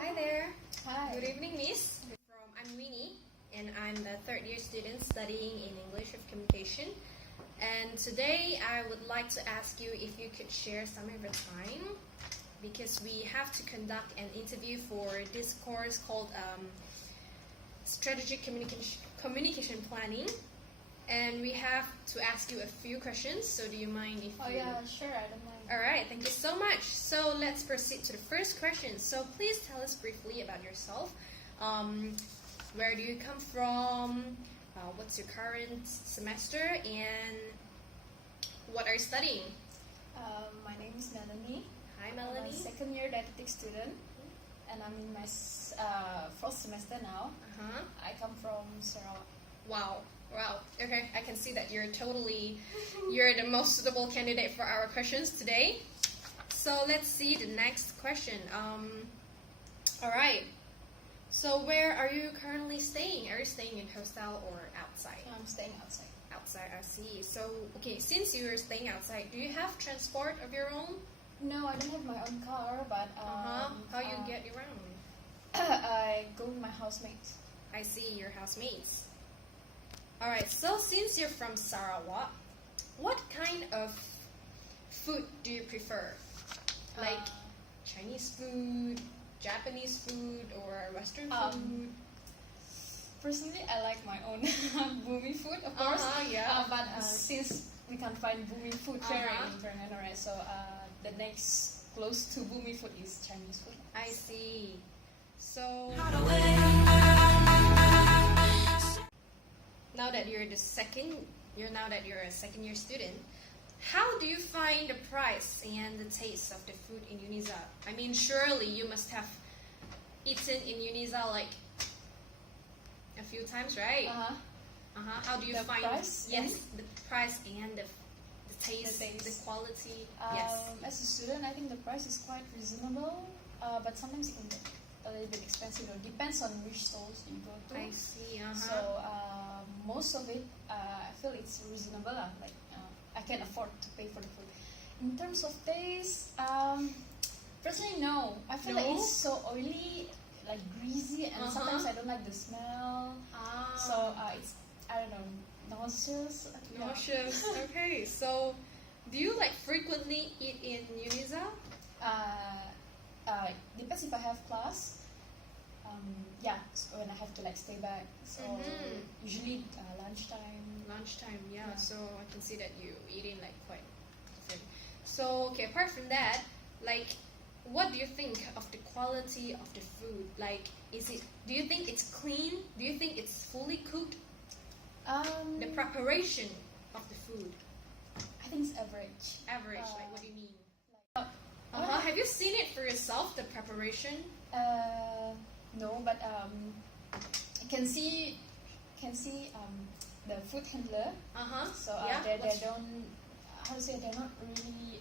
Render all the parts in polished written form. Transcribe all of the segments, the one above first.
Hi there. Hi. Good evening, Miss. I'm Winnie, and I'm the third year student studying in English of Communication. And today I would like to ask you if you could share some of your time, because we have to conduct an interview for this course called Strategic Communication Planning. And we have to ask you a few questions, so do you mind if you... yeah, sure, I don't mind. Alright, thank you so much. So let's proceed to the first question. So please tell us briefly about yourself. Where do you come from? What's your current semester? And what are you studying? My name is Melanie. Hi, Melanie. I'm a second year dietetic student, and I'm in my fourth semester now. I come from Sarawak. Wow. Okay, I can see that you're the most suitable candidate for our questions today. So let's see the next question. Alright. So where are you currently staying? Are you staying in hostel or outside? I'm staying outside. Outside, I see. So, okay, since you're staying outside, do you have transport of your own? No, I don't have my own car, but How you get around? I go with my housemates. I see, your housemates. Alright, so since you're from Sarawak, what kind of food do you prefer? Like Chinese food, Japanese food, or Western food? Personally, I like my own boomy food, of course. But since we can't find boomy food here in Brunei, right? So the next close to boomy food is Chinese food. I see. So now that you're a second year student, how do you find the price and the taste of the food in UniSZA? I mean, surely you must have eaten in UniSZA like a few times, right? How do you find price? Yes, the price and the taste, the quality. Yes. As a student, I think the price is quite reasonable, but sometimes it can get a little bit expensive. It depends on which stalls you go to. I see. So most of it, I feel it's reasonable. Like I can afford to pay for the food. In terms of taste, personally, no. I feel like it's so oily, like greasy, and sometimes I don't like the smell. So it's, I don't know, nauseous. Nauseous. Okay. So, do you like frequently eat in UniSZA? Depends if I have class. So when I have to like stay back. So usually lunchtime. Lunchtime, yeah. So I can see that you eating like quite different. So okay, apart from that, like, what do you think of the quality of the food? Like, do you think it's clean? Do you think it's fully cooked? The preparation of the food. I think it's average. Average, like what do you mean? Have you seen it for yourself, the preparation? No, but I can see the food handler. So they don't, how to say, they're not really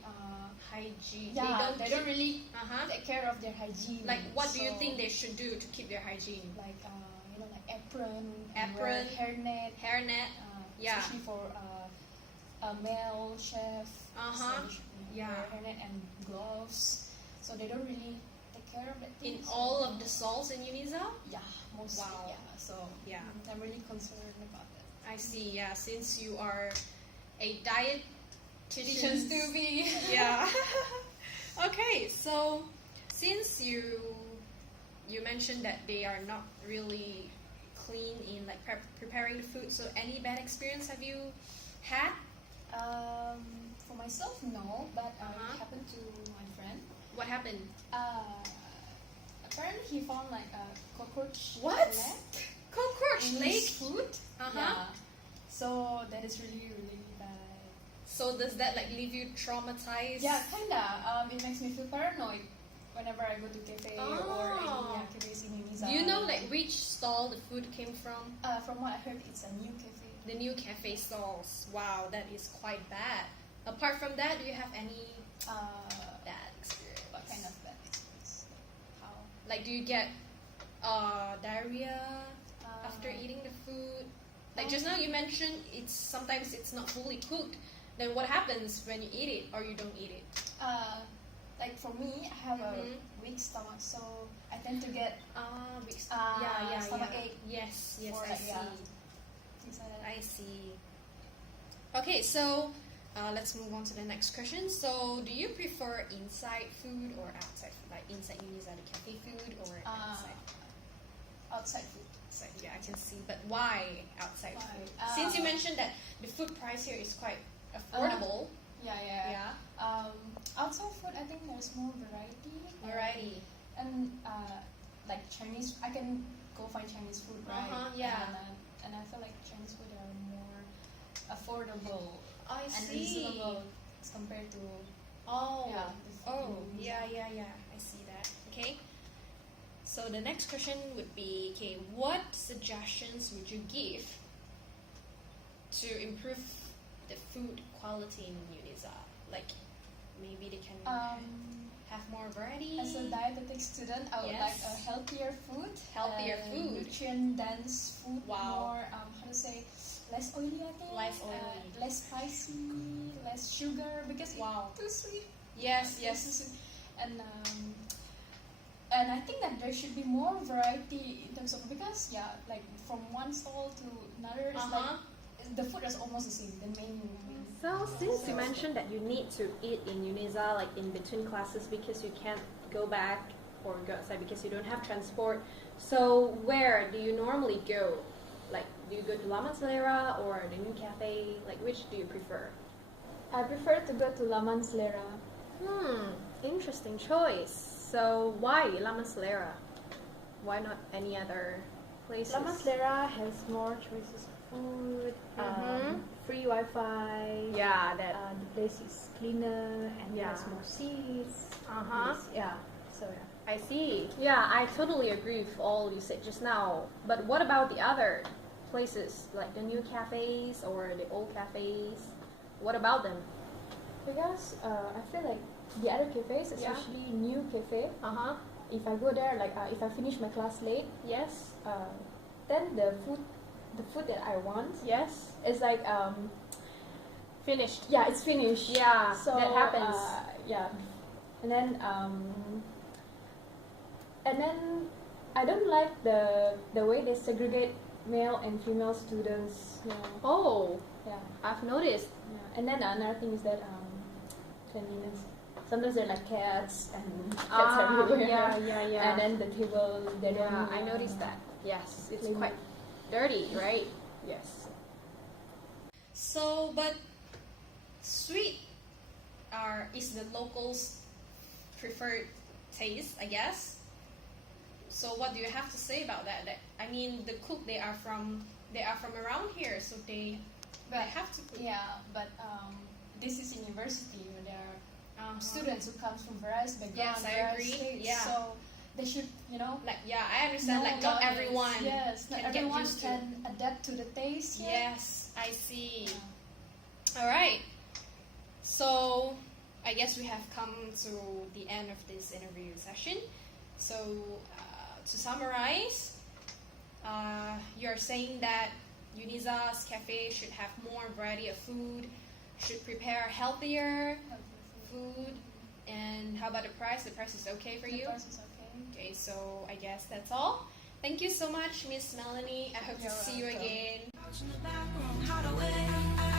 hygiene. Yeah, they don't really take care of their hygiene. Like, what do you think they should do to keep their hygiene? Like like apron, hairnet. Especially for a male chef. So they should wear hairnet and gloves. So they don't really take care of that thing. In all of the stalls in UniSZA? Yeah, mostly. Wow. Yeah. So I'm really concerned about that. I see. Yeah, since you are a dietitian to be. Yeah. Okay, so since you mentioned that they are not really clean in like preparing the food, so any bad experience have you had? For myself, no, but it happened to my friend. What happened? Apparently he found like a cockroach leg. Cockroach leg? Food? Yeah. So that is really, really bad. So does that like leave you traumatized? Yeah, kinda. It makes me feel paranoid whenever I go to cafe or any cafes in UniSZA. Do you know like which stall the food came from? From what I heard, it's a new cafe. The new cafe stalls. Wow, that is quite bad. Apart from that, do you have any bad experience? What kind of bad experience? How? Like, do you get diarrhea after eating the food? Like just now you mentioned sometimes it's not fully cooked. Then what happens when you eat it or you don't eat it? like for me, I have a weak stomach, so I tend to get stomach ache. Yes, for, I see. Things like that. I see. Okay, so let's move on to the next question. So, do you prefer inside food or outside food? Like inside UniSZA, the cafe food, or outside? Outside food. Outside, yeah, I can see. But why outside Why? food? Since you mentioned that the food price here is quite affordable. Yeah. Outside food, I think there's more variety. And like Chinese, I can go find Chinese food, right? Yeah. And I feel like Chinese food are more affordable I and see. reasonable as compared to Yeah. I see that. Okay. So the next question would be, okay, what suggestions would you give to improve the food quality in UniSZA? Like maybe they can have more variety. As a dietetic student, I would like a healthier food. Nutrient-dense food. Wow. More, how to say, less oily, I think. Less oily. Less spicy, less sugar, because it's too sweet. Yes. Too sweet. And I think that there should be more variety in terms of, because like from one stall to another, it's like the food is almost the same. The main. So since you mentioned that you need to eat in UniSZA, like in between classes, because you can't go back or go outside because you don't have transport, so where do you normally go? Like, do you go to Laman Selera or the new cafe? Like, which do you prefer? I prefer to go to Laman Selera. Interesting choice. So why Laman Selera? Why not any other places? Laman Selera has more choices of food, free Wi-Fi. Yeah, that. The place is cleaner and has more seats. I see. Yeah, I totally agree with all you said just now. But what about the other places, like the new cafes or the old cafes? What about them? Because I feel like the other cafes, especially new cafe, if I go there, like if I finish my class late, Yes. then the food that I want, Yes. is like Finished. yeah, it's finished. Yeah, So that happens. And then I don't like the way they segregate male and female students. Oh, Yeah. I've noticed. Yeah. And then another thing is that cleanliness. Sometimes they're like cats and cats everywhere. Yeah. And then the table, they don't. Yeah, I noticed that. Yes, it's clean. quite dirty, right? Yes. So, but sweet is the locals' preferred taste, I guess. So, what do you have to say about that? I mean, the cook they are from around here, so they have to cook. But this is university where there are students who come from various backgrounds, Yes, I various agree. states. Yeah. So they should, I understand. Like, not everyone. Yes, not can get everyone used to. can adapt to the taste. Yes, I see. All right. So, I guess we have come to the end of this interview session. So, to summarize, you're saying that UniSZA's cafe should have more variety of food, should prepare healthier food, and how about the price? The price is okay for you? The price is okay. Okay, so I guess that's all. Thank you so much, Miss Melanie. I hope to see you again. Couch in the back room, hide away.